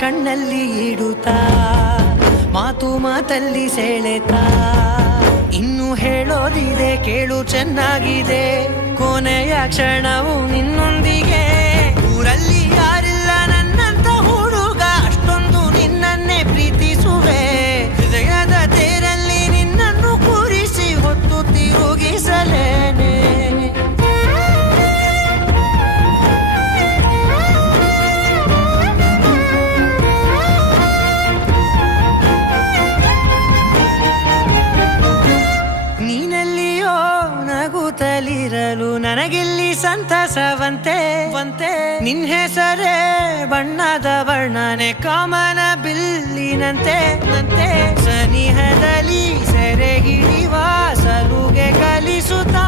ಕಣ್ಣಲ್ಲಿ ಇಡುತ್ತಾ ಮಾತು ಮಾತಲ್ಲಿ ಸೆಳೆತಾ ಇನ್ನು ಹೇಳೋದಿದೆ ಕೇಳು ಚೆನ್ನಾಗಿದೆ ಕೊನೆಯ ಕ್ಷಣವು ನಿನ್ನೊಂದಿಗೆ ಊರಲ್ಲಿ ಯಾರಿಲ್ಲ ನನ್ನಂತ ಹುಡುಗ ಅಷ್ಟೊಂದು ನಿನ್ನನ್ನೇ ಪ್ರೀತಿಸುವೆ ಹೃದಯದ ತೇರಲ್ಲಿ ನಿನ್ನನ್ನು ಕೂರಿಸಿ ಹೊತ್ತು ತಿರುಗಿಸಲೇನೆ ನಗುತ್ತಲಿರಲು ನನಗಿಲ್ಲಿ ಸಂತಸವಂತೆ ನಿನ್ ಹೆಸರೇ ಬಣ್ಣದ ವರ್ಣನೆ ಕಾಮನ ಬಿಲ್ಲಿನಂತೆ ಸನಿಹದಲ್ಲಿ ಸೆರೆ ಹಿಡಿಯುವ ಸಲುಗೆ ಕಲಿಸುತ್ತಾ